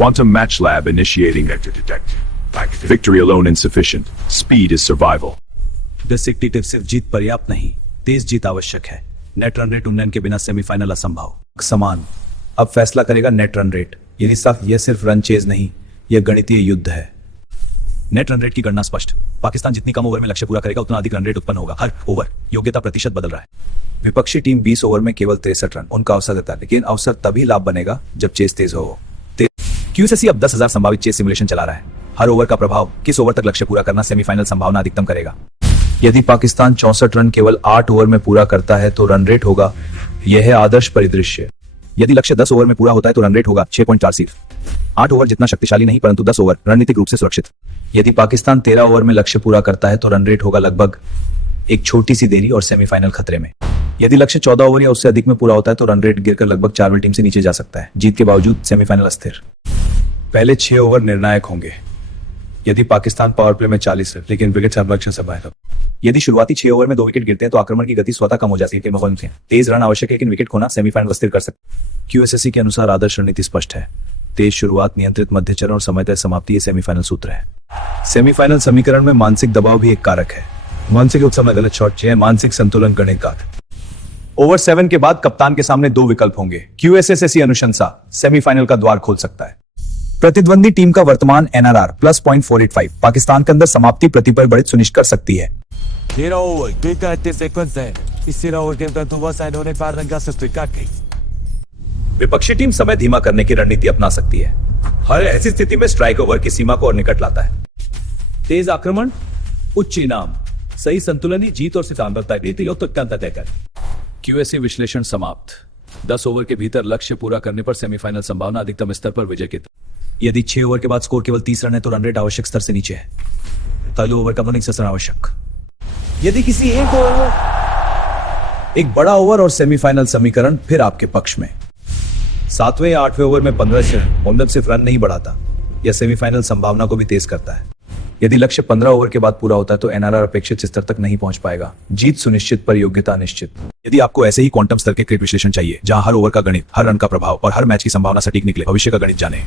Quantum Match Lab initiating vector detect. Victory alone insufficient. Speed is survival. डिसिक्टिव सिर्फ जीत पर्याप्त नहीं, तेज जीत आवश्यक है। नेट रन रेट उन्नयन के बिना सेमीफाइनल असंभव। समान अब फैसला करेगा नेट रन रेट। यदि साफ यह सिर्फ रन चेज नहीं, यह गणितीय युद्ध है। नेट रन रेट की गणना स्पष्ट। पाकिस्तान जितनी कम ओवर में लक्ष्य पूरा करेगा उतना अधिक रन रेट उत्पन्न होगा। हर ओवर योग्यता प्रतिशत बदल रहा है। विपक्षी टीम 20 ओवर में केवल 63 रन उनका अवसर देता है, लेकिन अवसर तभी लाभ बनेगा जब चेस तेज हो। क्यूएसएससी अब 10,000 संभावित चेस सिमुलेशन चला रहा है। हर ओवर का प्रभाव, किस ओवर तक लक्ष्य पूरा करना सेमीफाइनल संभावना अधिकतम करेगा। यदि पाकिस्तान 64 रन केवल 8 ओवर में पूरा करता है तो रन रेट होगा। यह है आदर्श परिदृश्य। यदि लक्ष्य 10 ओवर में पूरा होता है तो रन रेट होगा 6.4। सिर्फ 8 ओवर जितना शक्तिशाली नहीं, परंतु 10 ओवर रणनीतिक रूप से सुरक्षित। यदि पाकिस्तान 13 ओवर में लक्ष्य पूरा करता है तो रन रेट होगा लगभग एक छोटी सी देरी और सेमीफाइनल खतरे में। यदि लक्ष्य 14 ओवर या उससे अधिक में पूरा होता है तो रन रेट गिरकर लगभग 4वीं टीम से नीचे जा सकता है। जीत के बावजूद सेमीफाइनल अस्थिर। पहले 6 ओवर निर्णायक होंगे। यदि पाकिस्तान पावर प्ले में 40 रन लेकिन विकेट संरक्षण से बाहर। यदि शुरुआती 6 ओवर में 2 विकेट गिरते हैं तो आक्रमण की गति स्वतः कम हो जाती है। तेज रन आवश्यक है, लेकिन विकेट खोना सेमीफाइनल अस्थिर कर सकता है। क्यूएसएससी के अनुसार आदर्श रणनीति स्पष्ट है। तेज शुरुआत, नियंत्रित मध्य चरण और समय तय समाप्ति, ये सेमीफाइनल सूत्र है। सेमीफाइनल समीकरण में मानसिक दबाव भी एक कारक है। मानसिक उस समय गलत शॉट चाहिए, मानसिक संतुलन गणित का। ओवर 7 के बाद कप्तान के सामने 2 विकल्प होंगे। क्यूएसएससी अनुशंसा सेमीफाइनल का द्वार खोल सकता है। प्रतिद्वंदी टीम का वर्तमान एनआरआर +0.485 पाकिस्तान के अंदर समाप्ति प्रतिबल सुनिश्चित कर सकती है। 13 ओवर 33 sequences है। इस 13 ओवर के अंदर 2 साइड होने पर रन का सस्ती काट गई। विपक्षी टीम समय धीमा करने की रणनीति अपना सकती है। हर ऐसी स्थिति में स्ट्राइक ओवर की सीमा को और निकट लाता है। तेज आक्रमण, उच्च इनाम, सही संतुलन ही जीत और सिद्धांत तय कर। क्यूएसए विश्लेषण समाप्त। 10 ओवर के भीतर लक्ष्य पूरा करने पर सेमीफाइनल संभावना अधिकतम स्तर पर विजय की। यदि 6 ओवर के बाद स्कोर केवल 30 रन है तो रन रेट आवश्यक स्तर से नीचे है। पहले ओवर का बनिंग सेशन आवश्यक। यदि किसी एक ओवर में एक बड़ा ओवर और सेमीफाइनल समीकरण फिर आपके पक्ष में। 7वें या 8वें ओवर में 15 रन सिर्फ रन नहीं बढ़ाता, यह सेमीफाइनल संभावना को भी तेज करता है। यदि लक्ष्य 15 ओवर के बाद पूरा होता है तो एनआरआर अपेक्षित स्तर तक नहीं पहुंच पाएगा। जीत सुनिश्चित पर योग्यता निश्चित। यदि आपको ऐसे ही क्वांटम स्तर के क्रिकेट विश्लेषण चाहिए जहां हर ओवर का गणित, हर रन का प्रभाव और हर मैच की संभावना सटीक निकले, भविष्य का गणित जाने।